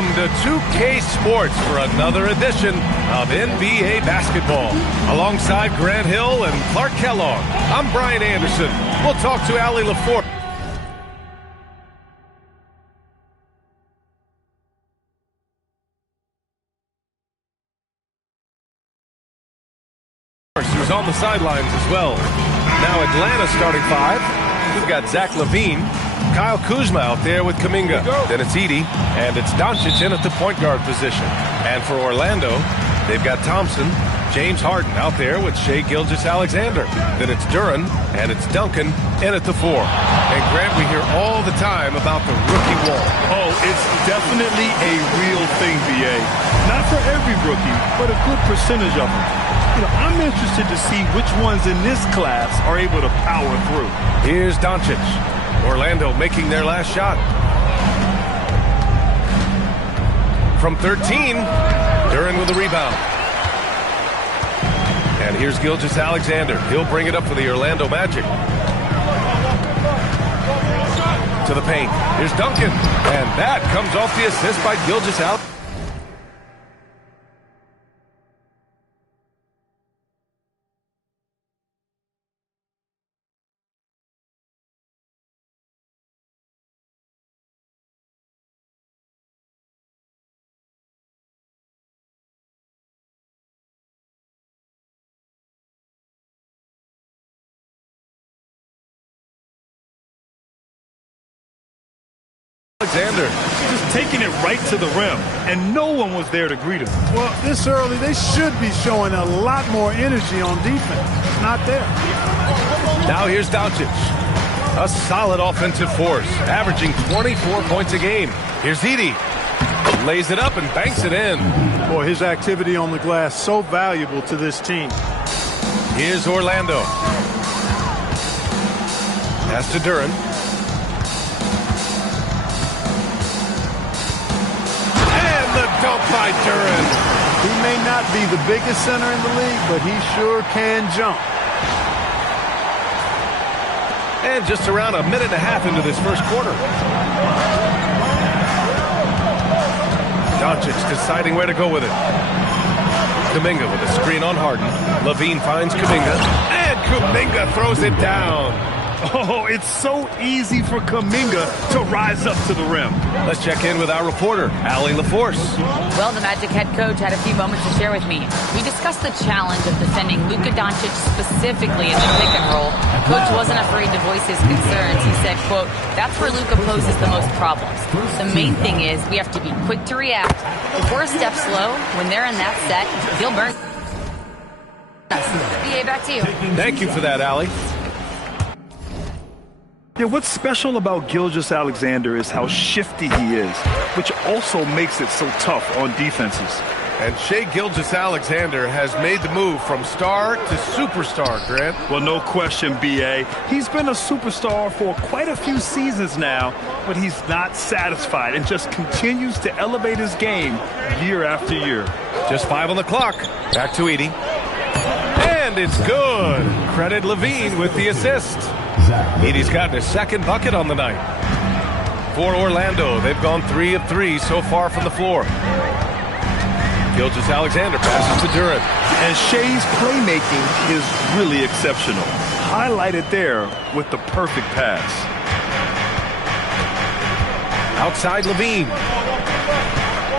Welcome to 2K Sports for another edition of NBA basketball. Alongside Grant Hill and Clark Kellogg, I'm Brian Anderson. We'll talk to Allie LaForce, who's on the sidelines as well. Now Atlanta starting five. We've got Zach LaVine, Kyle Kuzma out there with Kuminga. Then it's Edey, and it's Doncic in at the point guard position. And for Orlando, they've got Thompson, James Harden out there with Shai Gilgeous-Alexander. Then it's Duren, and it's Duncan in at the four. And Grant, we hear all the time about the rookie wall. Oh, it's definitely a real thing, BA. Not for every rookie, but a good percentage of them. I'm interested to see which ones in this class are able to power through. Here's Doncic. Orlando making their last shot. From 13, Duren with a rebound. And here's Gilgeous-Alexander. He'll bring it up for the Orlando Magic. To the paint. Here's Duncan. And that comes off the assist by Gilgeous-Alexander. Just taking it right to the rim, and no one was there to greet him. Well, this early, they should be showing a lot more energy on defense. It's not there. Now here's Doncic. A solid offensive force, averaging 24 points a game. Here's Edey. Lays it up and banks it in. Boy, his activity on the glass so valuable to this team. Here's Orlando. Pass to Duren. The dunk by Duren. He may not be the biggest center in the league, but he sure can jump. And just around a minute and a half into this first quarter. Doncic deciding where to go with it. Kuminga with a screen on Harden. LaVine finds Kuminga. And Kuminga throws it down. Oh, it's so easy for Kuminga to rise up to the rim. Let's check in with our reporter, Allie LaForce. Well, the Magic head coach had a few moments to share with me. We discussed the challenge of defending Luka Doncic specifically in the pick and roll. Coach wasn't afraid to voice his concerns. He said, quote, "That's where Luka poses the most problems. The main thing is we have to be quick to react. If we're a step slow, when they're in that set, he'll burn us." BA, back to you. Thank you for that, Allie. Yeah, what's special about Gilgeous-Alexander is how shifty he is, which also makes it so tough on defenses. And Shai Gilgeous-Alexander has made the move from star to superstar, Grant. Well, no question, BA. He's been a superstar for quite a few seasons now, but he's not satisfied and just continues to elevate his game year after year. Just 5 on the clock. Back to Edey. And it's good. Credit LaVine with the assist. Edey's gotten his second bucket on the night. For Orlando, they've gone 3 of 3 so far from the floor. Gilgeous-Alexander passes to Duren. And Shai's playmaking is really exceptional. Highlighted there with the perfect pass. Outside LaVine.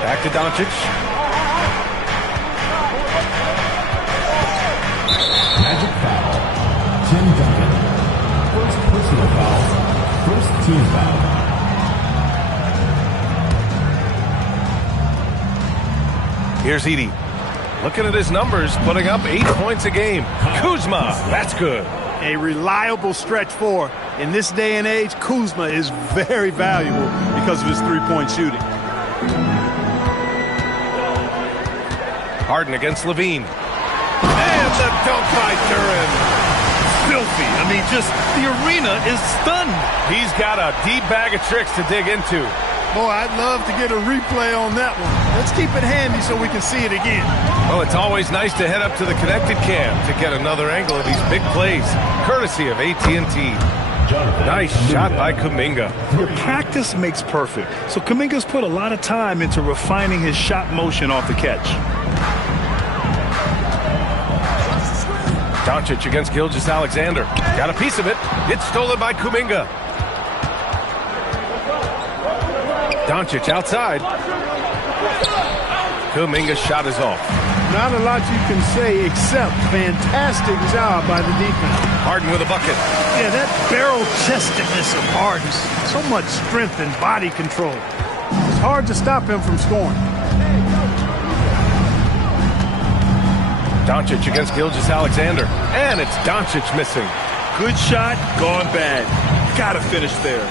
Back to Doncic. Magic foul. Tim Duncan. First personal foul. First team foul. Here's Edey. Looking at his numbers, putting up 8 points a game. Kuzma, that's good. A reliable stretch four. In this day and age, Kuzma is very valuable because of his three-point shooting. Harden against LaVine. And the dunk by Duren. Filthy. I mean, just the arena is stunned. He's got a deep bag of tricks to dig into. Boy, I'd love to get a replay on that one. Let's keep it handy so we can see it again. Well, it's always nice to head up to the connected cam to get another angle of these big plays, courtesy of AT&T. Nice shot by Kuminga. Practice makes perfect. So Kuminga's put a lot of time into refining his shot motion off the catch. Doncic against Gilgeous-Alexander. Got a piece of it. It's stolen by Kuminga. Doncic outside. Kuminga's shot is off. Not a lot you can say except fantastic job by the defense. Harden with a bucket. Yeah, that barrel-chestedness of Harden. So much strength and body control. It's hard to stop him from scoring. Doncic against Gilgeous-Alexander. And it's Doncic missing. Good shot, gone bad. Gotta finish there.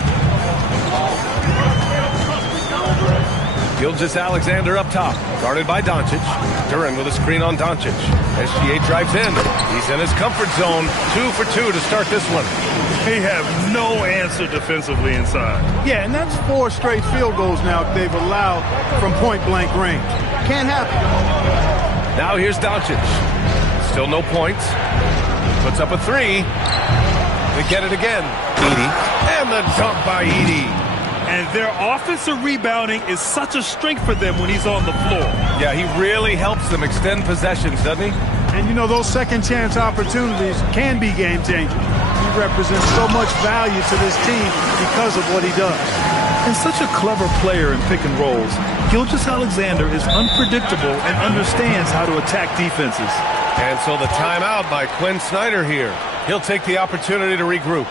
Gilgeous-Alexander up top, guarded by Doncic. Duran with a screen on Doncic. SGA drives in. He's in his comfort zone. 2 for 2 to start this one. They have no answer defensively inside. Yeah, and that's 4 straight field goals now they've allowed from point-blank range. Can't happen. Now here's Doncic. Still no points. Puts up a 3. They get it again. Edey. And the dunk by Edey. And their offensive rebounding is such a strength for them when he's on the floor. Yeah, he really helps them extend possessions, doesn't he? And, you know, those second-chance opportunities can be game-changing. He represents so much value to this team because of what he does. And such a clever player in pick and rolls, Gilgeous-Alexander is unpredictable and understands how to attack defenses. And so the timeout by Quinn Snyder here. He'll take the opportunity to regroup.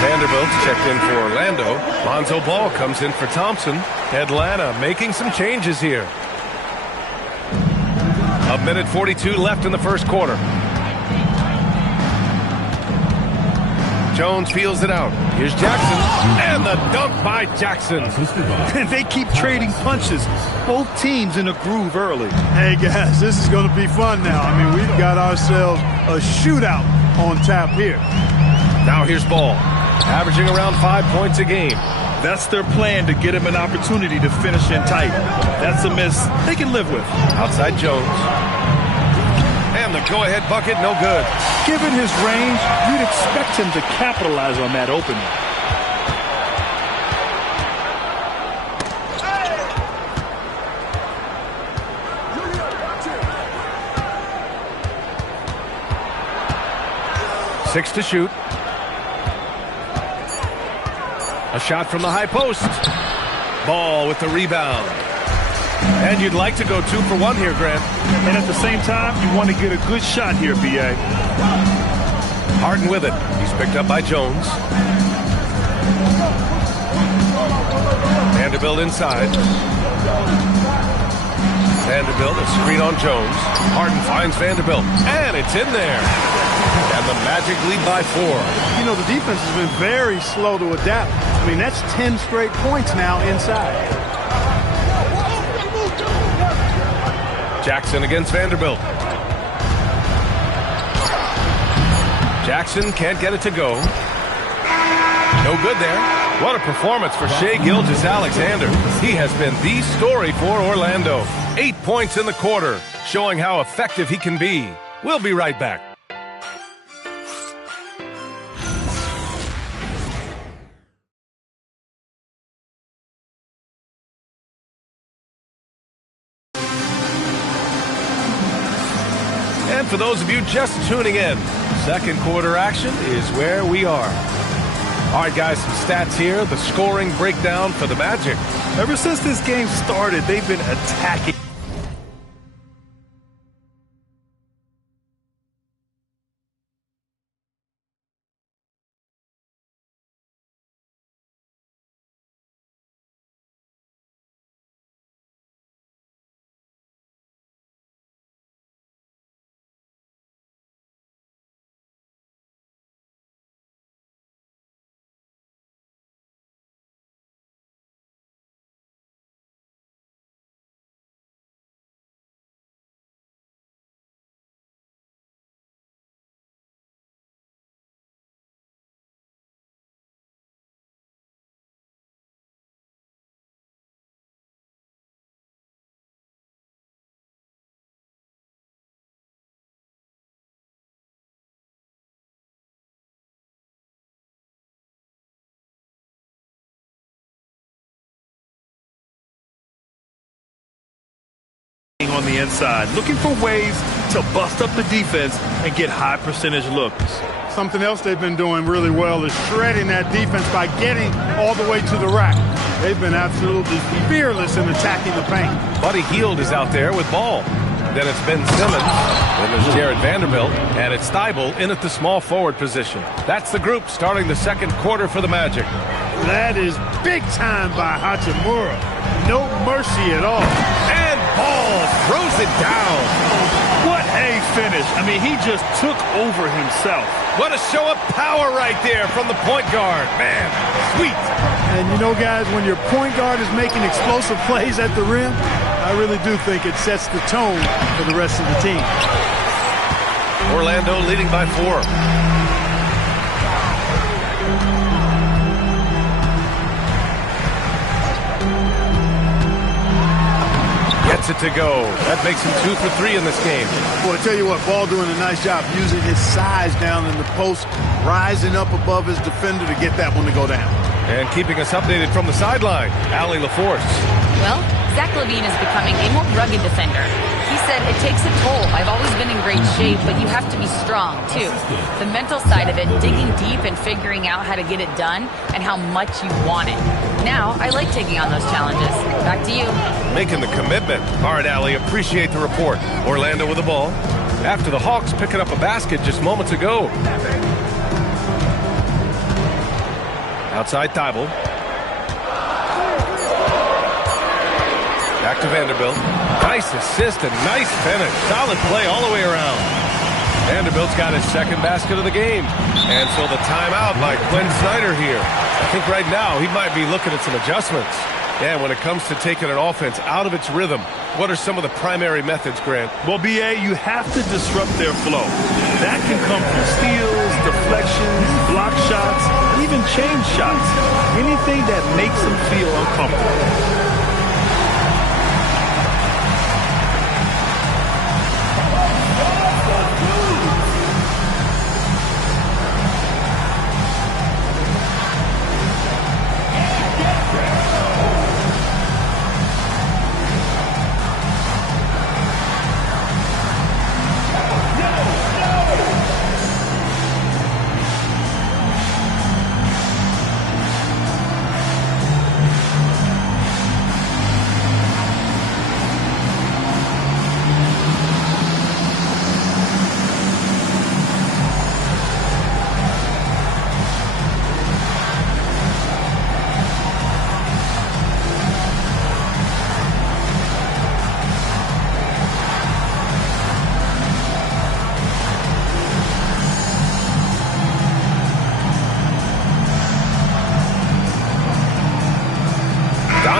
Vanderbilt checked in for Orlando. Lonzo Ball comes in for Thompson. Atlanta making some changes here. 1:42 left in the first quarter. Jones feels it out. Here's Jackson. And the dunk by Jackson. And they keep trading punches. Both teams in a groove early. Hey, guys, this is going to be fun now. I mean, we've got ourselves a shootout on tap here. Now here's Ball. Averaging around 5 points a game. That's their plan to get him an opportunity to finish in tight. That's a miss they can live with. Outside Jones. And the go-ahead bucket, no good. Given his range, you'd expect him to capitalize on that opening. Six to shoot. A shot from the high post. Ball with the rebound. And you'd like to go 2 for 1 here, Grant. And at the same time, you want to get a good shot here, B.A. Harden with it. He's picked up by Jones. Vanderbilt inside. Vanderbilt, a screen on Jones. Harden finds Vanderbilt. And it's in there. And the Magic lead by 4. You know, the defense has been very slow to adapt. I mean, that's 10 straight points now inside. Jackson against Vanderbilt. Jackson can't get it to go. No good there. What a performance for Shai Gilgeous-Alexander. He has been the story for Orlando. 8 points in the quarter, showing how effective he can be. We'll be right back. for those of you just tuning in, second quarter action is where we are. All right, guys, some stats here. The scoring breakdown for the Magic. Ever since this game started, they've been attacking. On the inside, looking for ways to bust up the defense and get high percentage looks. Something else they've been doing really well is shredding that defense by getting all the way to the rack. They've been absolutely fearless in attacking the paint. Buddy Hield is out there with ball. Then it's Ben Simmons. Then there's Jared Vanderbilt. And it's Thibault in at the small forward position. That's the group starting the second quarter for the Magic. That is big time by Hachimura. No mercy at all. And Ball throws it down. What a finish. I mean, he just took over himself. What a show of power right there from the point guard. Man, sweet. And you know, guys, when your point guard is making explosive plays at the rim, I really do think it sets the tone for the rest of the team. Orlando leading by 4. Gets it to go. That makes him 2 for 3 in this game. Boy, I tell you what, Ball doing a nice job using his size down in the post, rising up above his defender to get that one to go down. And keeping us updated from the sideline, Allie LaForce. Well, Zach LaVine is becoming a more rugged defender. He said it takes a toll. I've always been in great shape, but you have to be strong, too. The mental side of it, digging deep and figuring out how to get it done and how much you want it. Now, I like taking on those challenges. Back to you. Making the commitment. All right, Allie, appreciate the report. Orlando with the ball. After the Hawks picking up a basket just moments ago. Outside Thibault. Back to Vanderbilt. Nice assist and nice finish. Solid play all the way around. Vanderbilt's got his second basket of the game. And so the timeout by Quinn Snyder here. I think right now he might be looking at some adjustments. Yeah, when it comes to taking an offense out of its rhythm, what are some of the primary methods, Grant? Well, B.A., you have to disrupt their flow. That can come from steals, deflections, block shots, even change shots. Anything that makes them feel uncomfortable.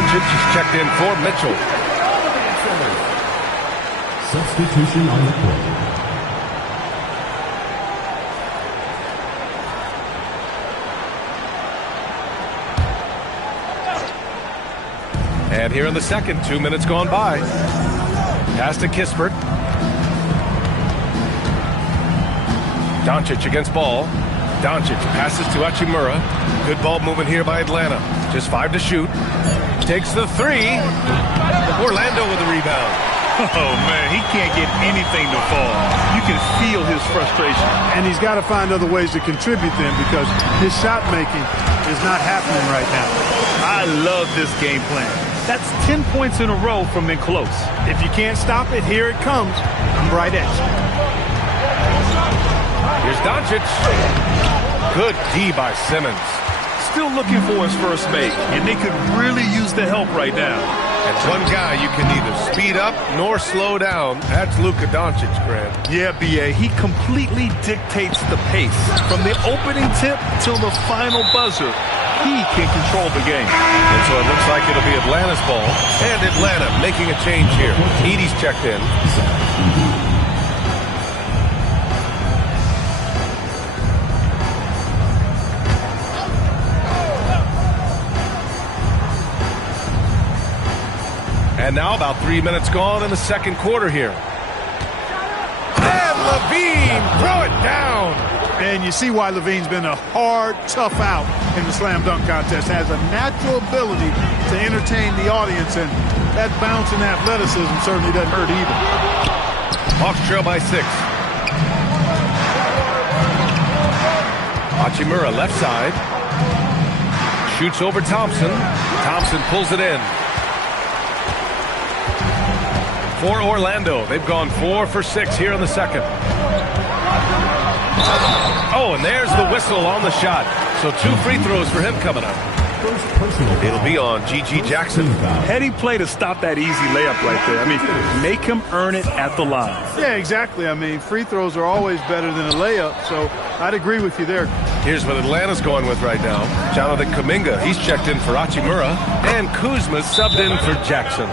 Is checked in for Mitchell. Substitution on the court. And here in the second, 2 minutes gone by. Pass to Kispert. Doncic against Ball. Doncic passes to Hachimura. Good ball movement here by Atlanta. Just 5 to shoot. Takes the 3. Orlando with the rebound. Oh, man, he can't get anything to fall. You can feel his frustration. And he's got to find other ways to contribute then because his shot making is not happening right now. I love this game plan. That's 10 points in a row from in close. If you can't stop it, here it comes. I'm right at you. Here's Doncic. Good D by Simmons. Still looking for his first make, and they could really use the help right now. And one guy you can neither speed up nor slow down. That's Luka Doncic, Grant. Yeah, B.A., he completely dictates the pace. From the opening tip till the final buzzer, he can control the game. And so it looks like it'll be Atlanta's ball. And Atlanta making a change here. Edey's checked in. And now about 3 minutes gone in the second quarter here. And Levine, throw it down. And you see why Levine's been a hard, tough out in the slam dunk contest. Has a natural ability to entertain the audience, and that bounce and athleticism certainly doesn't hurt either. Hawks trail by 6. Hachimura left side. Shoots over Thompson. Thompson pulls it in. For Orlando, they've gone 4 for 6 here in the second. Oh, and there's the whistle on the shot. So 2 free throws for him coming up. It'll be on G.G. Jackson. Heady play to stop that easy layup right there. I mean, make him earn it at the line. Yeah, exactly. I mean, free throws are always better than a layup, so I'd agree with you there. Here's what Atlanta's going with right now. Jonathan Kuminga, he's checked in for Hachimura, and Kuzma's subbed in for Jackson.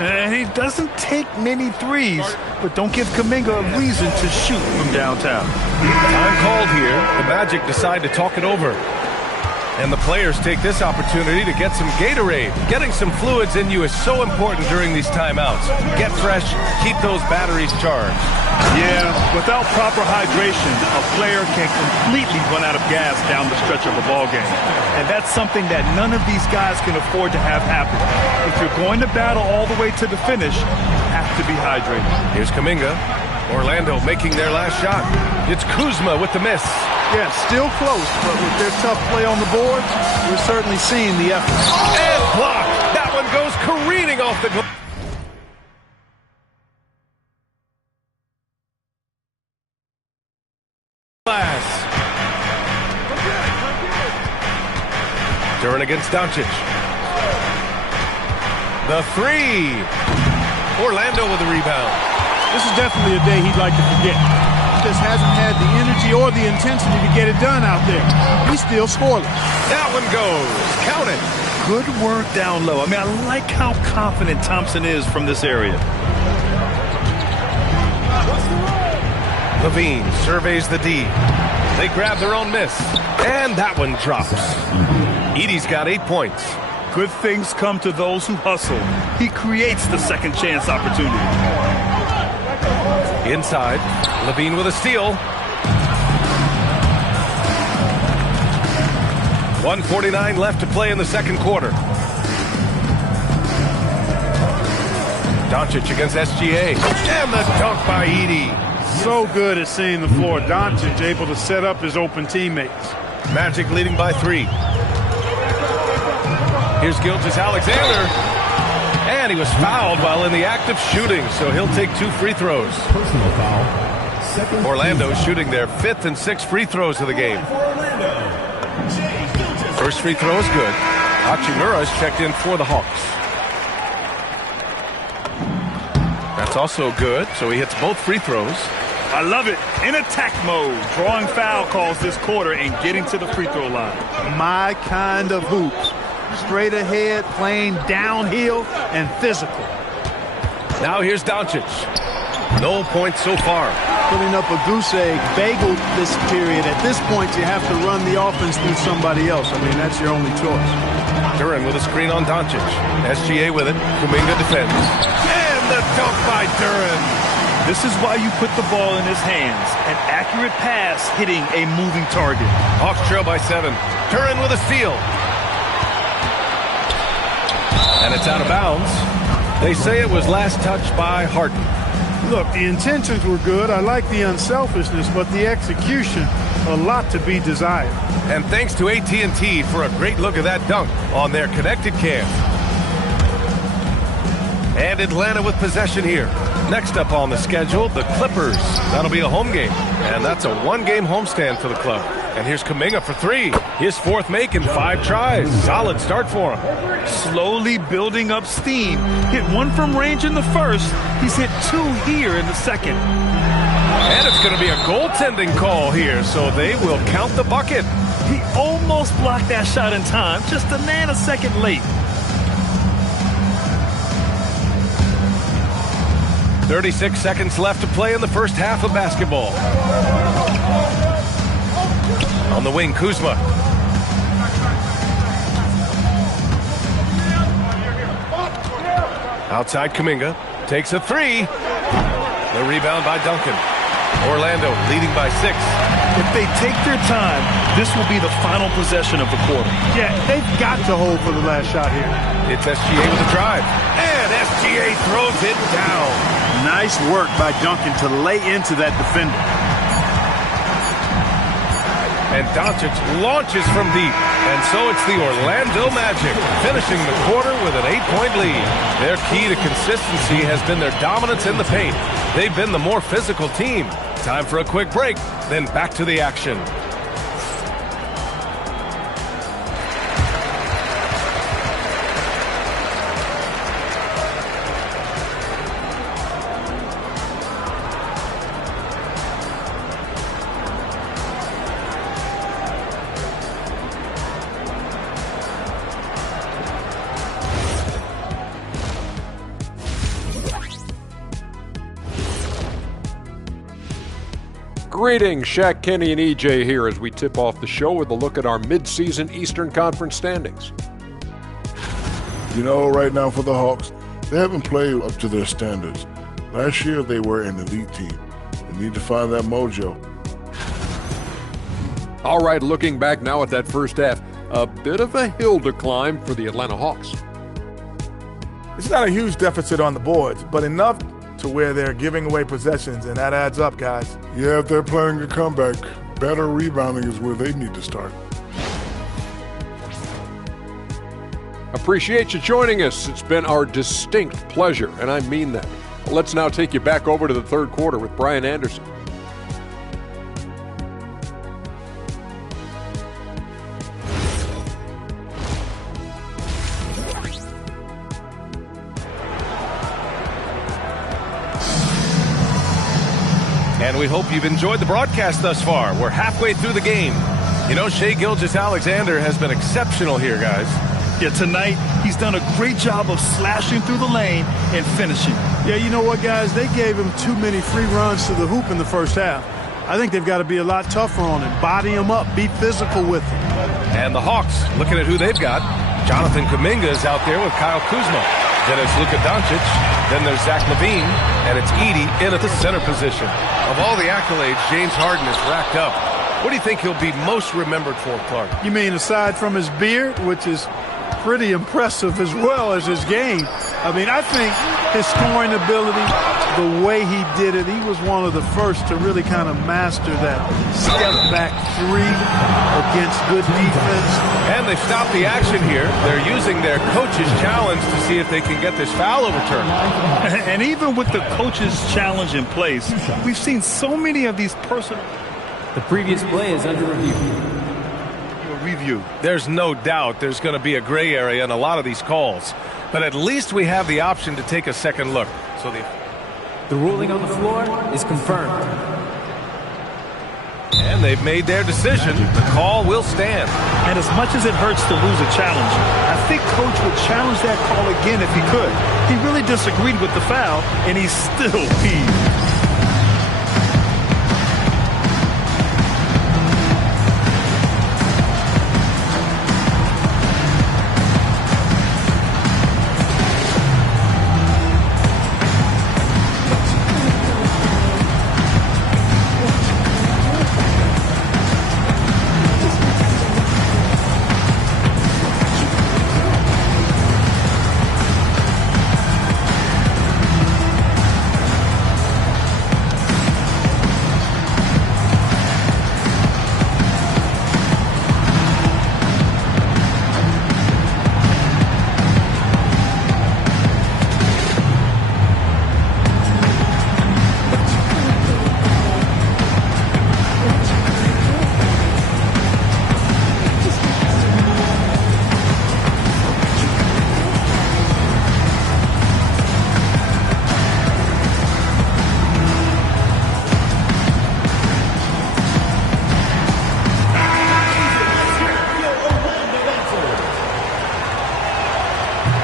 And he doesn't take many threes, but don't give Kuminga a reason to shoot from downtown. Time called here. The Magic decide to talk it over. And the players take this opportunity to get some Gatorade. Getting some fluids in you is so important during these timeouts. Get fresh, keep those batteries charged. Yeah, without proper hydration, a player can completely run out of gas down the stretch of a ball game. And that's something that none of these guys can afford to have happen. If you're going to battle all the way to the finish, you have to be hydrated. Here's Kuminga. Orlando making their last shot. It's Kuzma with the miss. Yeah, still close, but with their tough play on the board, we're certainly seeing the effort. And blocked. That one goes careening off the glass. Duran against Doncic. The 3. Orlando with the rebound. This is definitely a day he'd like to forget. He just hasn't had the energy or the intensity to get it done out there. He's still scoreless. That one goes. Count it. Good work down low. I mean, I like how confident Thompson is from this area. Levine surveys the D. They grab their own miss. And that one drops. Edey's got 8 points. Good things come to those who hustle. He creates the second chance opportunity. Inside, Levine with a steal. 1:49 left to play in the second quarter. Doncic against SGA. And the dunk by Edey. So good at seeing the floor. Doncic able to set up his open teammates. Magic leading by 3. Here's Gilgeous-Alexander. And he was fouled while in the act of shooting, so he'll take 2 free throws. Personal foul. Second Orlando shooting their 5th and 6th free throws of the game. First free throw is good. Hachimura is checked in for the Hawks. That's also good, so he hits both free throws. I love it. In attack mode, drawing foul calls this quarter and getting to the free throw line. My kind of hoops. Straight ahead, playing downhill, and physical. Now here's Doncic. No points so far. Putting up a goose egg bagel this period. At this point, you have to run the offense through somebody else. I mean, that's your only choice. Duran with a screen on Doncic. SGA with it. Kuminga defends. And the dunk by Duran. This is why you put the ball in his hands. An accurate pass hitting a moving target. Hawks trail by 7. Duran with a steal. And it's out of bounds. They say it was last touched by Harden. Look, the intentions were good. I like the unselfishness, but the execution, a lot to be desired. And thanks to AT&T for a great look at that dunk on their connected cam. And Atlanta with possession here. Next up on the schedule, the Clippers. That'll be a home game. And that's a one-game homestand for the club. And here's Kuminga for three. His fourth make in 5 tries. Solid start for him. Slowly building up steam. Hit one from range in the first. He's hit 2 here in the second. And it's going to be a goaltending call here, so they will count the bucket. He almost blocked that shot in time, just a nanosecond late. 36 seconds left to play in the first half of basketball. On the wing, Kuzma. Outside, Kuminga takes a three. The rebound by Duncan. Orlando leading by 6. If they take their time, this will be the final possession of the quarter. Yeah, they've got to hold for the last shot here. It's SGA with a drive. And SGA throws it down. Nice work by Duncan to lay into that defender. And Doncic launches from deep. And so it's the Orlando Magic finishing the quarter with an 8-point lead. Their key to consistency has been their dominance in the paint. They've been the more physical team. Time for a quick break, then back to the action. Greetings, Shaq, Kenny, and EJ here as we tip off the show with a look at our mid-season Eastern Conference standings. You know, right now for the Hawks, they haven't played up to their standards. Last year, they were an elite team. They need to find that mojo. All right, looking back now at that first half, a bit of a hill to climb for the Atlanta Hawks. It's not a huge deficit on the boards, but enough to where they're giving away possessions, and that adds up, guys. Yeah, if they're planning a comeback, better rebounding is where they need to start. Appreciate you joining us. It's been our distinct pleasure, and I mean that. Let's now take you back over to the third quarter with Brian Anderson. And we hope you've enjoyed the broadcast thus far. We're halfway through the game. You know, Shai Gilgeous-Alexander has been exceptional here, guys. Yeah, tonight he's done a great job of slashing through the lane and finishing. Yeah, you know what, guys? They gave him too many free runs to the hoop in the first half. I think they've got to be a lot tougher on him. Body him up. Be physical with him. And the Hawks, looking at who they've got. Jonathan Kuminga is out there with Kyle Kuzma. Then it's Luka Doncic. Then there's Zach LaVine. And it's Edey in at the center position. Of all the accolades James Harden has racked up, what do you think he'll be most remembered for, Clark? You mean aside from his beard, which is pretty impressive as well as his game? I mean, I think his scoring ability, the way he did it, he was one of the first to really kind of master that step-back three against good defense. And they've stopped the action here. They're using their coach's challenge to see if they can get this foul overturned. And even with the coach's challenge in place, we've seen so many of these personal... The previous play is under review. There's no doubt there's going to be a gray area in a lot of these calls. But at least we have the option to take a second look. So the ruling on the floor is confirmed. And they've made their decision. The call will stand. And as much as it hurts to lose a challenge, I think Coach would challenge that call again if he could. He really disagreed with the foul, and he's still peeved.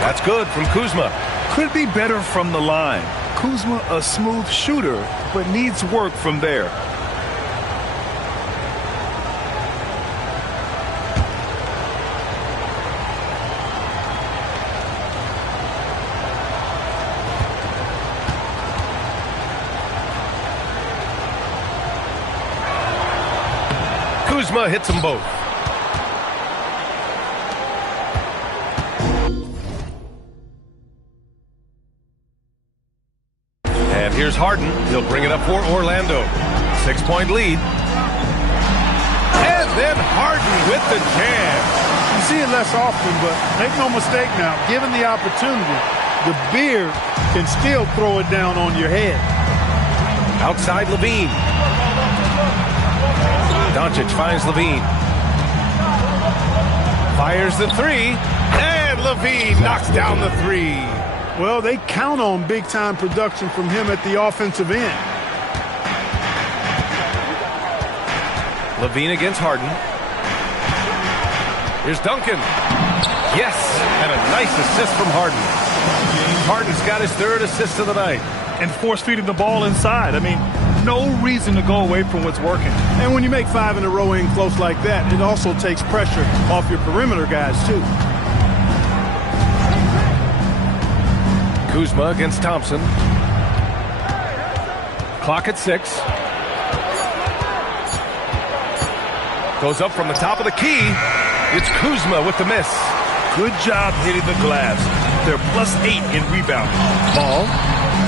That's good from Kuzma. Could be better from the line. Kuzma, a smooth shooter, but needs work from there. Kuzma hits them both. And here's Harden. He'll bring it up for Orlando. 6-point lead. And then Harden with the jam. You see it less often, but make no mistake now, given the opportunity, the beard can still throw it down on your head. Outside Levine. Doncic finds Levine. Fires the three. And Levine knocks down the three. Well, they count on big-time production from him at the offensive end. Levine against Harden. Here's Duncan. Yes, and a nice assist from Harden. Harden's got his third assist of the night. And force-feeding the ball inside. I mean, no reason to go away from what's working. And when you make 5 in a row in close like that, it also takes pressure off your perimeter guys, too. Kuzma against Thompson. Clock at 6. Goes up from the top of the key. It's Kuzma with the miss. Good job hitting the glass. They're +8 in rebounding. Ball.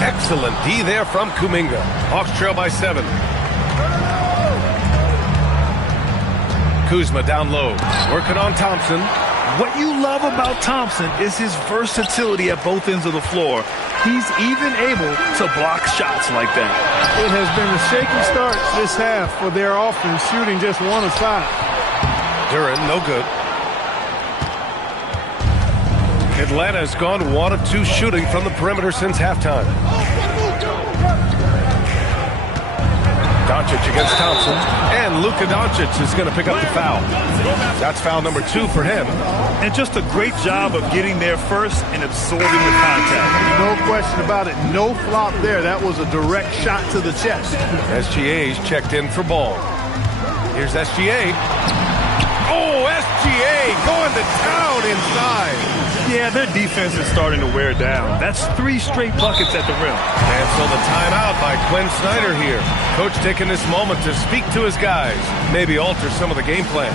Excellent D there from Kuminga. Hawks trail by 7. Kuzma down low. Working on Thompson. What you love about Thompson is his versatility at both ends of the floor. He's even able to block shots like that. It has been a shaky start this half for their offense, shooting just 1 of 5. Duran, no good. Atlanta has gone 1 of 2 shooting from the perimeter since halftime. Doncic against Thompson, and Luka Doncic is going to pick up the foul. That's foul number 2 for him. And just a great job of getting there first and absorbing the contact. No question about it. No flop there. That was a direct shot to the chest. SGA's checked in for ball. Here's SGA. Oh, SGA going to town inside. Yeah, their defense is starting to wear down. That's 3 straight buckets at the rim. And so the timeout by Quinn Snyder here. Coach taking this moment to speak to his guys, maybe alter some of the game plan.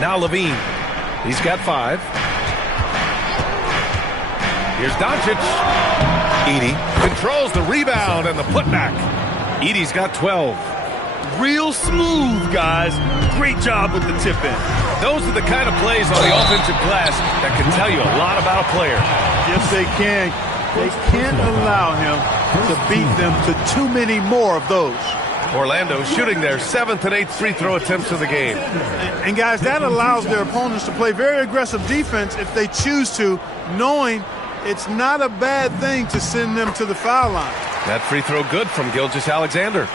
Now Levine. He's got 5. Here's Doncic. Edey controls the rebound and the putback. Edey's got 12. Real smooth, guys. Great job with the tip-in. Those are the kind of plays on the offensive glass that can tell you a lot about a player. Yes, they can. They can't allow him to beat them to too many more of those. Orlando shooting their 7th and 8th free throw attempts of the game. And guys, that allows their opponents to play very aggressive defense if they choose to, knowing it's not a bad thing to send them to the foul line. That free throw good from Gilgeous-Alexander.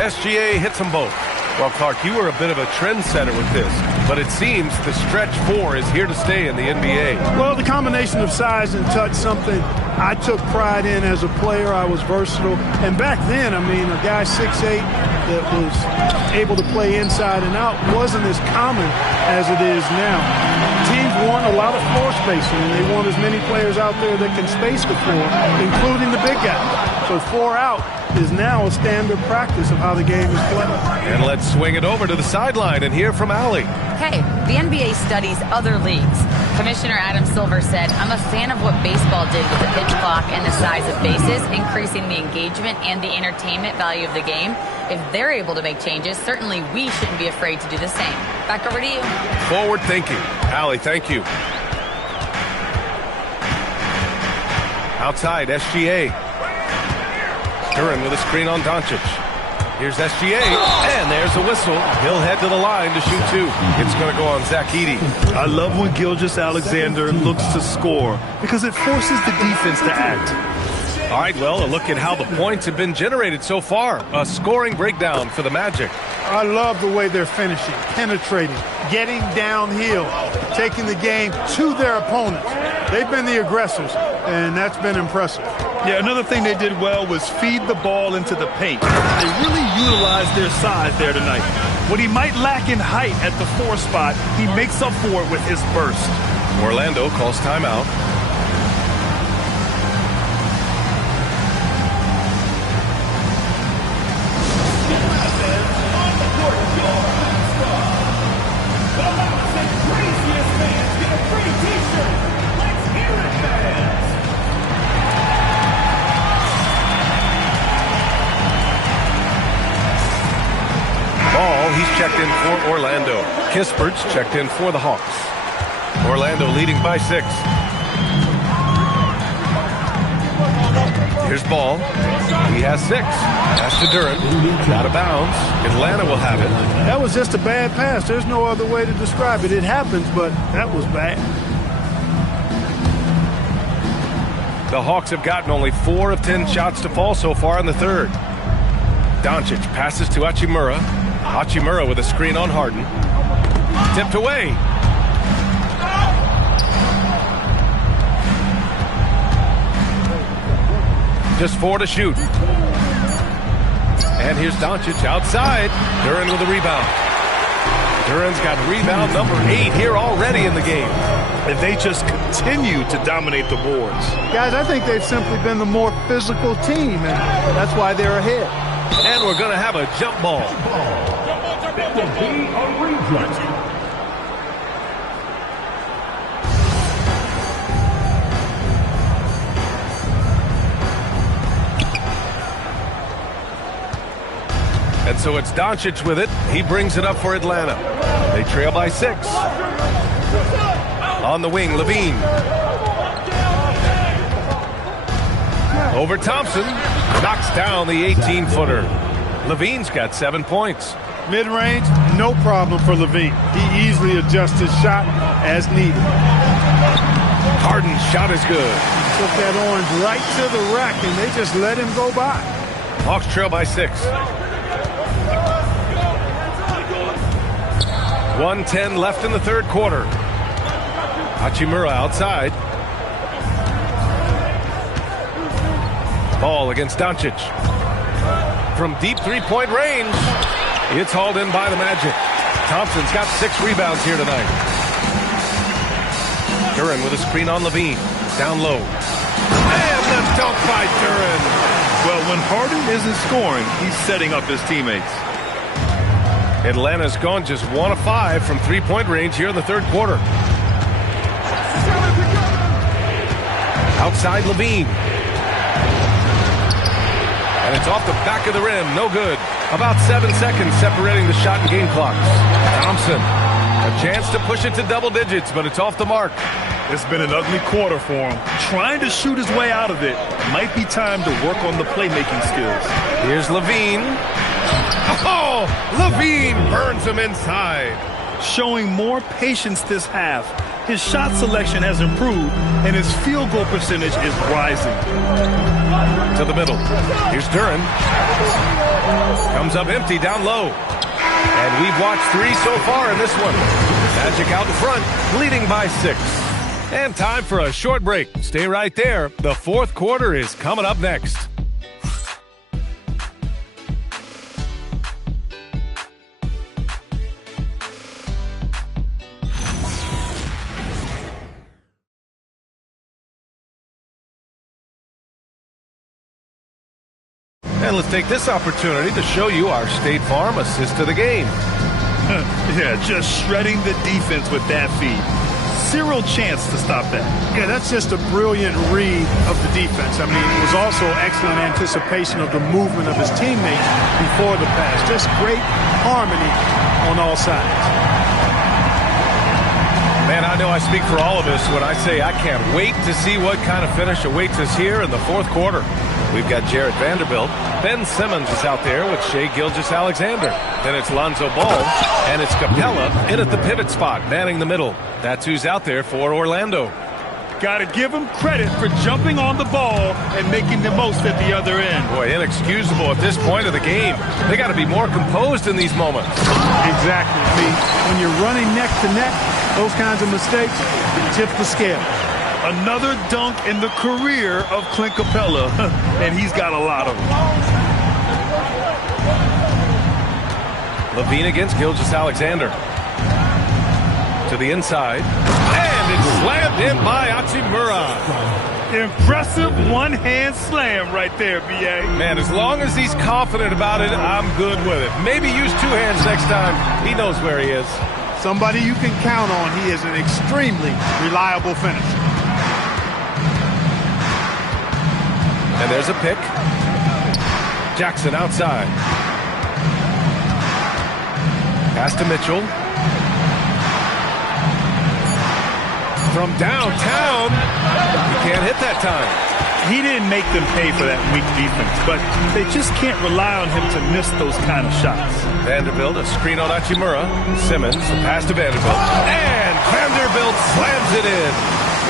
SGA hits them both. Well, Clark, you were a bit of a trendsetter with this, but it seems the stretch 4 is here to stay in the NBA. Well, the combination of size and touch, something I took pride in as a player. I was versatile. And back then, I mean, a guy 6'8" that was able to play inside and out wasn't as common as it is now. teams want a lot of floor spacing, and they want as many players out there that can space the floor, including the big guys. So 4 out is now a standard practice of how the game is played. And let's swing it over to the sideline and hear from Allie. Hey, the NBA studies other leagues. Commissioner Adam Silver said, I'm a fan of what baseball did with the pitch clock and the size of bases, increasing the engagement and the entertainment value of the game. If they're able to make changes, certainly we shouldn't be afraid to do the same. Back over to you. Forward thinking. Allie, thank you. Outside, SGA. Duran with a screen on Doncic. Here's SGA, and there's a whistle. He'll head to the line to shoot 2. It's going to go on Zach Edey. I love when Gilgeous-Alexander looks to score because it forces the defense to act. All right, well, a look at how the points have been generated so far. A scoring breakdown for the Magic. I love the way they're finishing, penetrating, getting downhill, taking the game to their opponents. They've been the aggressors, and that's been impressive. Yeah, another thing they did well was feed the ball into the paint. They really utilized their size there tonight. What he might lack in height at the 4 spot, he makes up for it with his burst. Orlando calls timeout. He's checked in for Orlando. Kispert's checked in for the Hawks. Orlando leading by 6. Here's Ball. He has 6. Pass to Duran. Out of bounds. Atlanta will have it. That was just a bad pass. There's no other way to describe it. It happens, but that was bad. The Hawks have gotten only 4 of 10 shots to fall so far in the third. Doncic passes to Hachimura. Hachimura with a screen on Harden. Tipped away. Just 4 to shoot. And here's Doncic outside. Duran with a rebound. Duran's got rebound number 8 here already in the game. And they just continue to dominate the boards. Guys, I think they've simply been the more physical team, and that's why they're ahead. And we're going to have a jump ball. That will be a replay. And so it's Doncic with it. He brings it up for Atlanta. They trail by 6. On the wing, Levine. Over Thompson. Knocks down the 18-footer. Levine's got 7 points. Mid-range, no problem for Levine. He easily adjusts his shot as needed. Harden's shot is good. Took that orange right to the rack, and they just let him go by. Hawks trail by 6. 1:10 left in the third quarter. Hachimura outside. Ball against Doncic. From deep three-point range, it's hauled in by the Magic. Thompson's got 6 rebounds here tonight. Duran with a screen on Levine. Down low. And the dunk by Duran. Well, when Harden isn't scoring, he's setting up his teammates. Atlanta's gone just 1 of 5 from three-point range here in the third quarter. Outside Levine. And it's off the back of the rim. No good. About 7 seconds separating the shot and game clocks. Thompson. A chance to push it to double digits, but it's off the mark. It's been an ugly quarter for him. Trying to shoot his way out of it. Might be time to work on the playmaking skills. Here's Levine. Oh! Levine burns him inside. Showing more patience this half. His shot selection has improved, and his field goal percentage is rising. To the middle. Here's Duran. Comes up empty down low. And we've watched 3 so far in this one. Magic out in front, leading by 6. And time for a short break. Stay right there. The fourth quarter is coming up next. And let's take this opportunity to show you our State Farm assist to the game. Yeah, just shredding the defense with that feed. Zero chance to stop that. Yeah, that's just a brilliant read of the defense. I mean, it was also excellent anticipation of the movement of his teammates before the pass. Just great harmony on all sides. Man, I know I speak for all of us when I say I can't wait to see what kind of finish awaits us here in the fourth quarter. We've got Jarrett Vanderbilt. Ben Simmons is out there with Shai Gilgeous-Alexander. Then it's Lonzo Ball, and it's Capella in at the pivot spot, manning the middle. That's who's out there for Orlando. Got to give him credit for jumping on the ball and making the most at the other end. Boy, inexcusable at this point of the game. They got to be more composed in these moments. Exactly. I mean, when you're running neck to neck, those kinds of mistakes tip the scale. Another dunk in the career of Clint Capella, and he's got a lot of them. Levine against Gilgeous-Alexander. To the inside. And it's slammed in by Hachimura. Impressive one-hand slam right there, B.A. Man, as long as he's confident about it, I'm good with it. Maybe use two hands next time. He knows where he is. Somebody you can count on. He is an extremely reliable finisher. And there's a pick. Jackson outside. Pass to Mitchell. From downtown. He can't hit that time. He didn't make them pay for that weak defense, but they just can't rely on him to miss those kind of shots. Vanderbilt, a screen on Hachimura. Simmons, the pass to Vanderbilt. And Vanderbilt slams it in.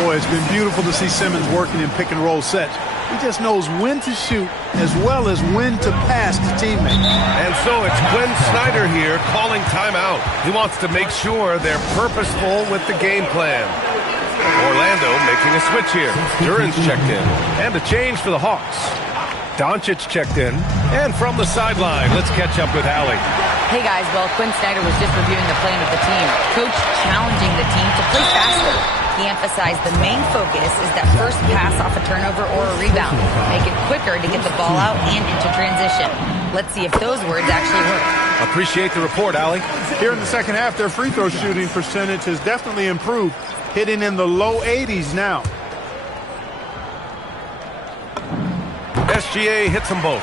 Boy, it's been beautiful to see Simmons working in pick and roll sets. He just knows when to shoot as well as when to pass to teammates. And so it's Quinn Snyder here calling timeout. He wants to make sure they're purposeful with the game plan. Orlando making a switch here. Duran's checked in. And a change for the Hawks. Doncic checked in. And from the sideline, let's catch up with Allie. Hey guys, well, Quinn Snyder was just reviewing the plan with the team. Coach challenging the team to play faster. He emphasized the main focus is that first pass off a turnover or a rebound. Make it quicker to get the ball out and into transition. Let's see if those words actually work. Appreciate the report, Allie. Here in the second half, their free throw shooting percentage has definitely improved, hitting in the low 80s now. SGA hits them both.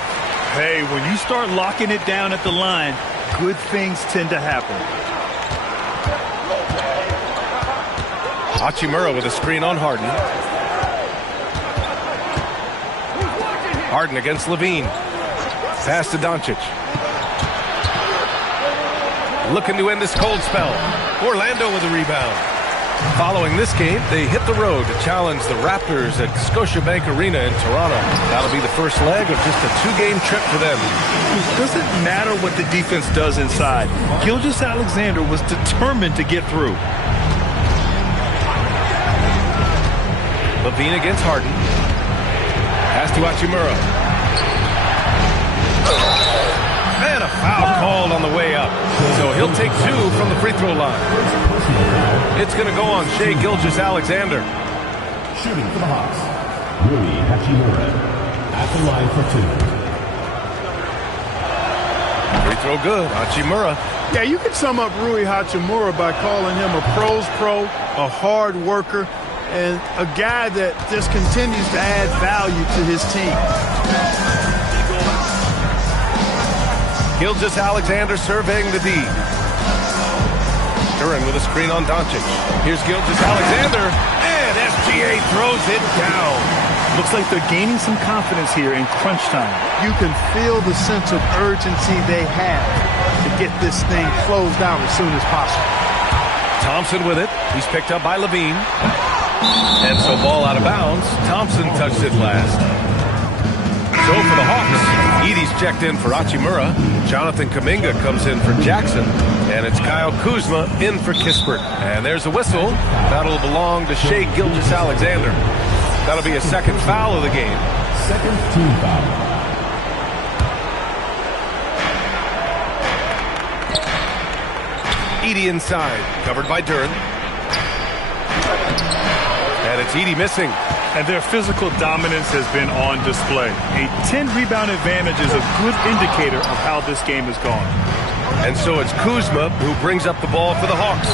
Hey, when you start locking it down at the line, good things tend to happen. Hachimura with a screen on Harden. Harden against Levine. Pass to Doncic. Looking to end this cold spell. Orlando with a rebound. Following this game, they hit the road to challenge the Raptors at Scotiabank Arena in Toronto. That'll be the first leg of just a two-game trip for them. It doesn't matter what the defense does inside. Gilgeous-Alexander was determined to get through. Levine against Harden. Pass to Hachimura. And a foul called on the way up. So he'll take two from the free throw line. It's going to go on Shai Gilgeous-Alexander. Shooting for the Hawks, Rui Hachimura at the line for two. Free throw good. Hachimura. Yeah, you could sum up Rui Hachimura by calling him a pro's pro, a hard worker, and a guy that just continues to add value to his team. Gilgeous-Alexander surveying the D. Duran with a screen on Doncic. Here's Gilgeous-Alexander, and SGA throws it down. Looks like they're gaining some confidence here in crunch time. You can feel the sense of urgency they have to get this thing closed out as soon as possible. Thompson with it. He's picked up by Levine. And so ball out of bounds. Thompson touched it last. So for the Hawks, Edey's checked in for Hachimura. Jonathan Kuminga comes in for Jackson. And it's Kyle Kuzma in for Kispert. And there's a whistle. That'll belong to Shai Gilgeous-Alexander. That'll be a second foul of the game. Second team foul. Edey inside, covered by Duran. And it's Edey missing. And their physical dominance has been on display. A 10-rebound advantage is a good indicator of how this game has gone. And so it's Kuzma who brings up the ball for the Hawks.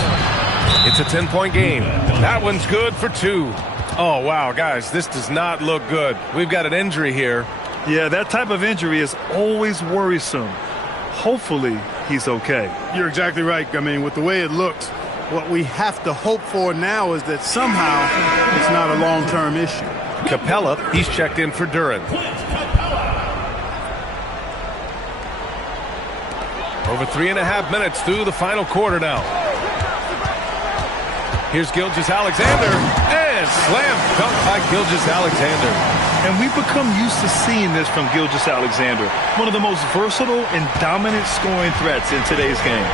It's a 10-point game. That one's good for 2. Oh, wow, guys, this does not look good. We've got an injury here. Yeah, that type of injury is always worrisome. Hopefully, he's okay. You're exactly right. I mean, with the way it looks, what we have to hope for now is that somehow it's not a long-term issue. Capella, he's checked in for Duran. Over 3.5 minutes through the final quarter now. Here's Gilgeous-Alexander, and slam dunk by Gilgeous-Alexander. And we've become used to seeing this from Gilgeous-Alexander, one of the most versatile and dominant scoring threats in today's game.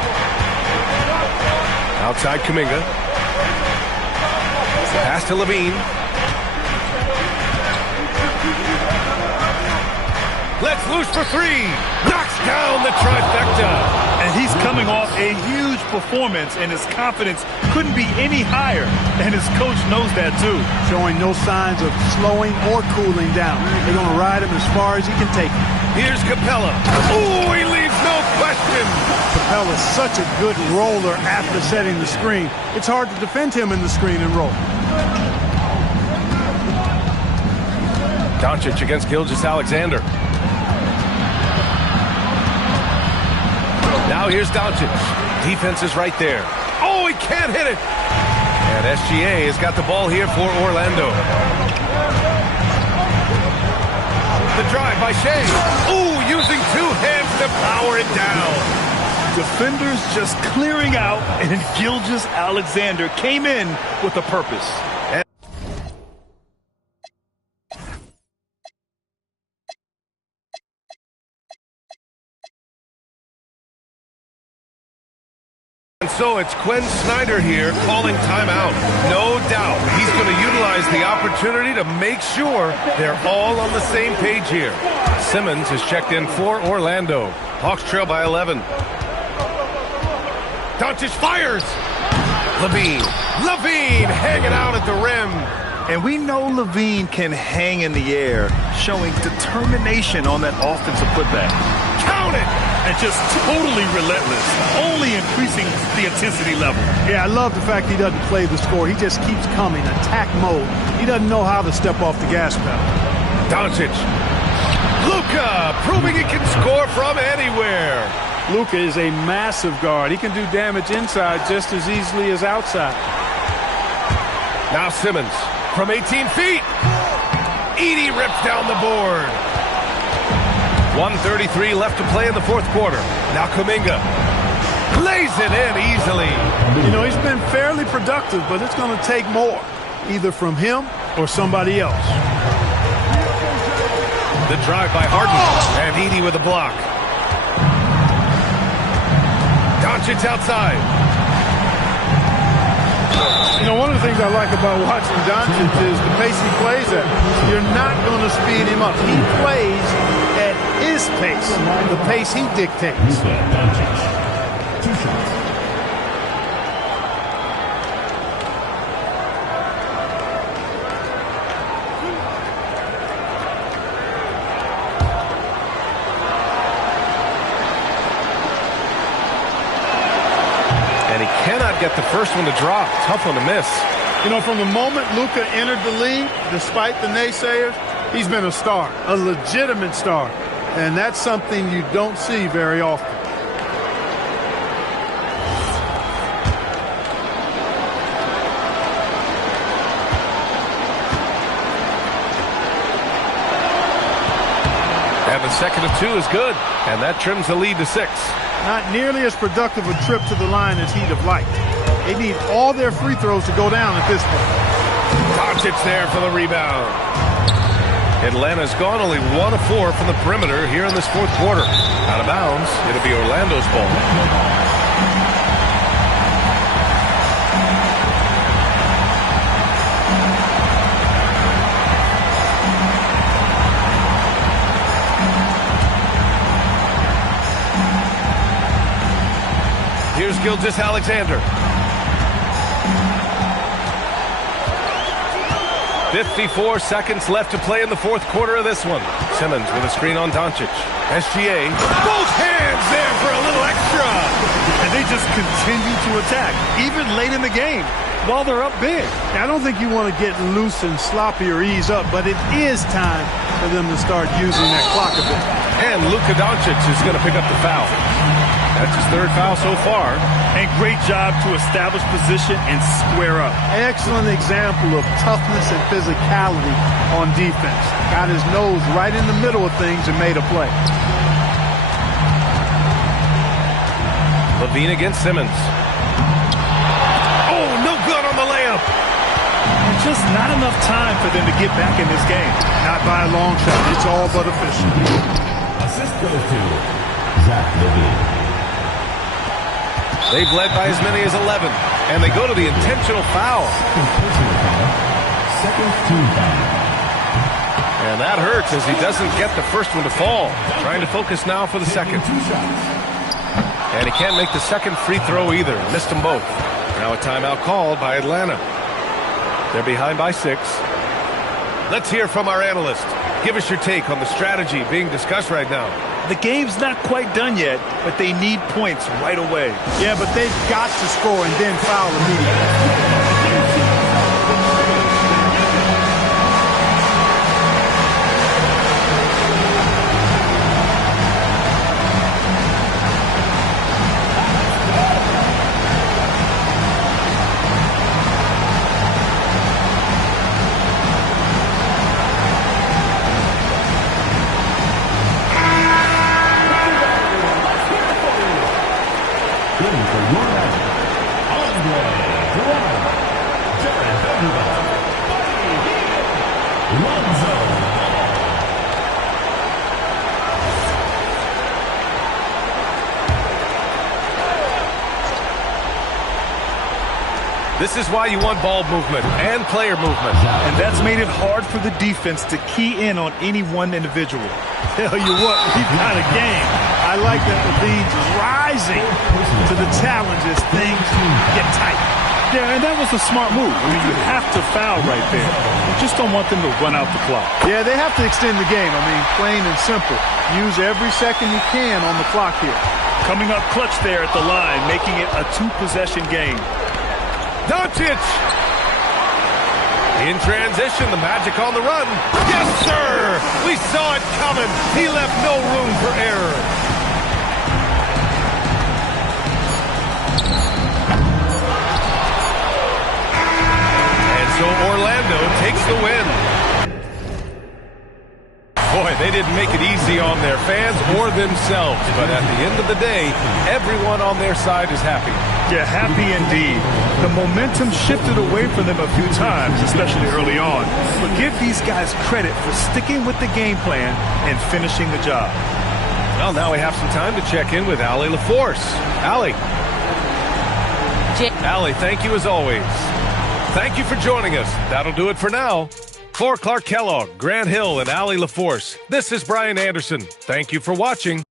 Outside Kuminga. Pass to Levine. Let's loose for 3. Knocks down the trifecta. And he's coming off a huge performance, and his confidence couldn't be any higher. And his coach knows that, too. Showing no signs of slowing or cooling down. They're going to ride him as far as he can take him. Here's Capella. Oh, he leaves no question. Capella's such a good roller after setting the screen. It's hard to defend him in the screen and roll. Doncic against Gilgeous-Alexander. Now here's Doncic. Defense is right there. Oh, he can't hit it. And SGA has got the ball here for Orlando. The drive by Shea. Ooh, using 2 hands to power it down. Defenders just clearing out, and Gilgeous-Alexander came in with a purpose. And so it's Quinn Snyder here calling timeout. No doubt he's going to utilize the opportunity to make sure they're all on the same page here. Simmons has checked in for Orlando. Hawks trail by 11. Doncic fires. Levine hanging out at the rim. And we know Levine can hang in the air, showing determination on that offensive putback. Count it! And just totally relentless, only increasing the intensity level. Yeah, I love the fact he doesn't play the score. He just keeps coming, attack mode. He doesn't know how to step off the gas pedal. Doncic. Luka proving he can score from anywhere. Luka is a massive guard. He can do damage inside just as easily as outside. Now Simmons from 18 feet. Edey rips down the board. 1:33 left to play in the fourth quarter. Now Kuminga lays it in easily. You know, he's been fairly productive, but it's going to take more, either from him or somebody else. The drive by Harden, and Edey with a block. Doncic outside. You know, one of the things I like about watching Doncic is the pace he plays at. You're not going to speed him up. He plays at his pace, the pace he dictates. 2 shots. And he cannot get the first one to drop. Tough one to miss. You know, from the moment Luka entered the league, despite the naysayers, he's been a star, a legitimate star. And that's something you don't see very often. And the second of 2 is good. And that trims the lead to 6. Not nearly as productive a trip to the line as he'd have liked. They need all their free throws to go down at this point. Doncic there for the rebound. Atlanta's gone only 1 of 4 from the perimeter here in this fourth quarter. Out of bounds, it'll be Orlando's ball. Here's Gilgeous-Alexander. 54 seconds left to play in the fourth quarter of this one. Simmons with a screen on Doncic. SGA, both hands there for a little extra. And they just continue to attack, even late in the game, while they're up big. I don't think you want to get loose and sloppy or ease up, but it is time for them to start using that clock a bit. And Luka Doncic is going to pick up the foul. That's his third foul so far. And great job to establish position and square up. Excellent example of toughness and physicality on defense. Got his nose right in the middle of things and made a play. Levine against Simmons. Oh, no good on the layup. And just not enough time for them to get back in this game. Not by a long shot. It's all but official. Assist goes to Zach Levine. They've led by as many as 11, and they go to the intentional foul. Second team foul. And that hurts as he doesn't get the first one to fall. Trying to focus now for the second. And he can't make the second free throw either. Missed them both. Now a timeout called by Atlanta. They're behind by 6. Let's hear from our analyst. Give us your take on the strategy being discussed right now. The game's not quite done yet, but they need points right away. Yeah, but they've got to score and then foul immediately. This is why you want ball movement and player movement. And that's made it hard for the defense to key in on any one individual. Tell you what, we've got a game. I like that Levine's rising to the challenge as things get tight. Yeah, and that was a smart move. I mean, you have to foul right there. You just don't want them to run out the clock. Yeah, they have to extend the game. I mean, plain and simple. Use every second you can on the clock here. Coming up clutch there at the line, making it a 2-possession game. Doncic! In transition, the Magic on the run. Yes, sir! We saw it coming. He left no room for error. And so Orlando takes the win. Boy, they didn't make it easy on their fans or themselves. But at the end of the day, everyone on their side is happy. Yeah, happy indeed. The momentum shifted away from them a few times, especially early on. But give these guys credit for sticking with the game plan and finishing the job. Well, now we have some time to check in with Allie LaForce. Allie. Allie, thank you as always. Thank you for joining us. That'll do it for now. For Clark Kellogg, Grant Hill, and Allie LaForce, this is Brian Anderson. Thank you for watching.